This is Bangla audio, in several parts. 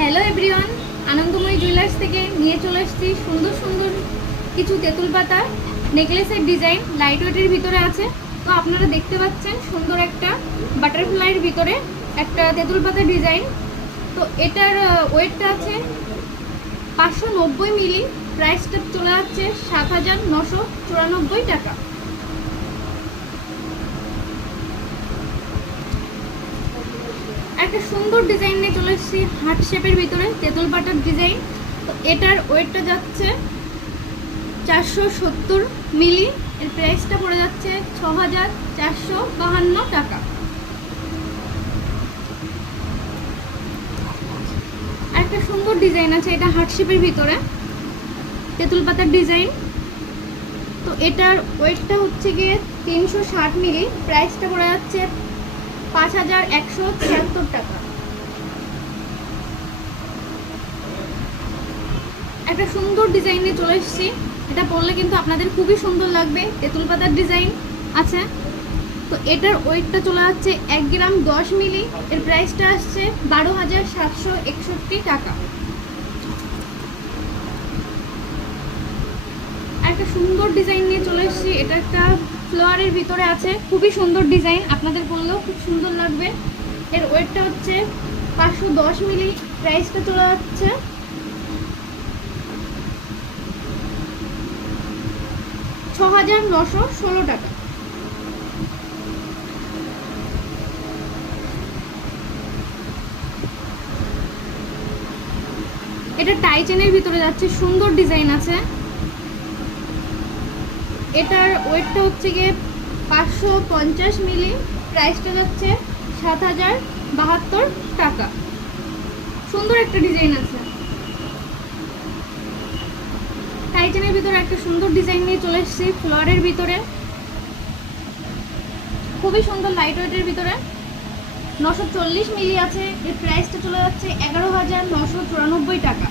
হ্যালো এভরিওয়ান, আনন্দময়ী জুয়েলার্স থেকে নিয়ে চলে এসেছি সুন্দর সুন্দর কিছু তেঁতুল পাতা নেকলেসের ডিজাইন লাইট ওয়েটের ভিতরে আছে। তো আপনারা দেখতে পাচ্ছেন সুন্দর একটা বাটারফ্লাইয়ের ভিতরে একটা তেঁতুল পাতা ডিজাইন। তো এটার ওয়েটটা আছে 590 মিলি, প্রাইসটা চলে যাচ্ছে 7,994 টাকা। একটা সুন্দর ডিজাইন নিয়ে চলে এসেছি হার্ট শেপের ভিতরে তেঁতুল পাতার ডিজাইন। তো এটার ওয়েটটা যাচ্ছে 470 মিলি, এর প্রাইসটা পড়ে যাচ্ছে 6,452 টাকা। একটা সুন্দর ডিজাইন আছে, এটা হার্ট শেপের ভিতরে তেঁতুল পাতার ডিজাইন। তো এটার ওয়েটটা হচ্ছে গিয়ে 360 মিলি, প্রাইসটা পড়ে যাচ্ছে 5,176 টাকা। একটা সুন্দর ডিজাইন নিয়ে চলে এসেছি, এটা পরলে কিন্তু আপনাদের খুবই সুন্দর লাগবে, তেঁতুল পাতার ডিজাইন আছে। তো এটার ওয়েটটা চলে যাচ্ছে 1 গ্রাম 10 মিলি, এর প্রাইসটা আসছে 12,761 টাকা। একটা সুন্দর ডিজাইন নিয়ে চলে এসেছি, এটা একটা ফ্লাওয়ারের ভিতরে আছে, খুবই সুন্দর ডিজাইন, আপনাদের পরলেও খুব সুন্দর লাগবে। এর ওয়েটটা হচ্ছে 510 মিলি, প্রাইসটা চলে যাচ্ছে 6,916 টাকা। এটা টাই চেনের ভিতরে যাচ্ছে, সুন্দর ডিজাইন আছে। এটার ওয়েটটা হচ্ছে গিয়ে 550 মিলি, প্রাইসটা যাচ্ছে 7,072 টাকা। সুন্দর একটা ডিজাইন আছে, টাইটেনের ভিতরে একটা সুন্দর ডিজাইন নিয়ে চলে এসেছি ফ্লোয়ারের ভিতরে, খুবই সুন্দর লাইট ওয়েটের ভিতরে 940 মিলি আছে, এর প্রাইসটা চলে যাচ্ছে 11,994 টাকা।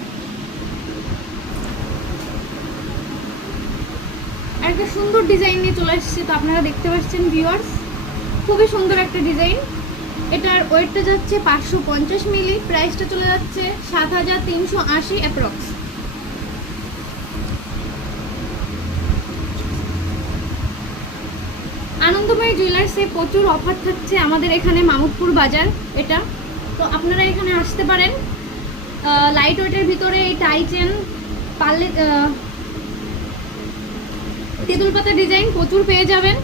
একটা সুন্দর ডিজাইন নিয়ে চলে এসেছি, তো আপনারা দেখতে পাচ্ছেন ভিউয়ার্স, খুবই সুন্দর একটা ডিজাইন। এটার ওয়েটটা যাচ্ছে 550 মিলি, প্রাইসটা চলে যাচ্ছে 7,380 অ্যাপ্রক্স। আনন্দময়ী জুয়েলার্সে প্রচুর অফার থাকছে আমাদের এখানে, মামুদপুর বাজার এটা। তো আপনারা এখানে আসতে পারেন, লাইট ওয়েটের ভিতরে এই টাই চেন পারলে তেঁতুল পাতা ডিজাইন প্রচুর পেয়ে যাবেন।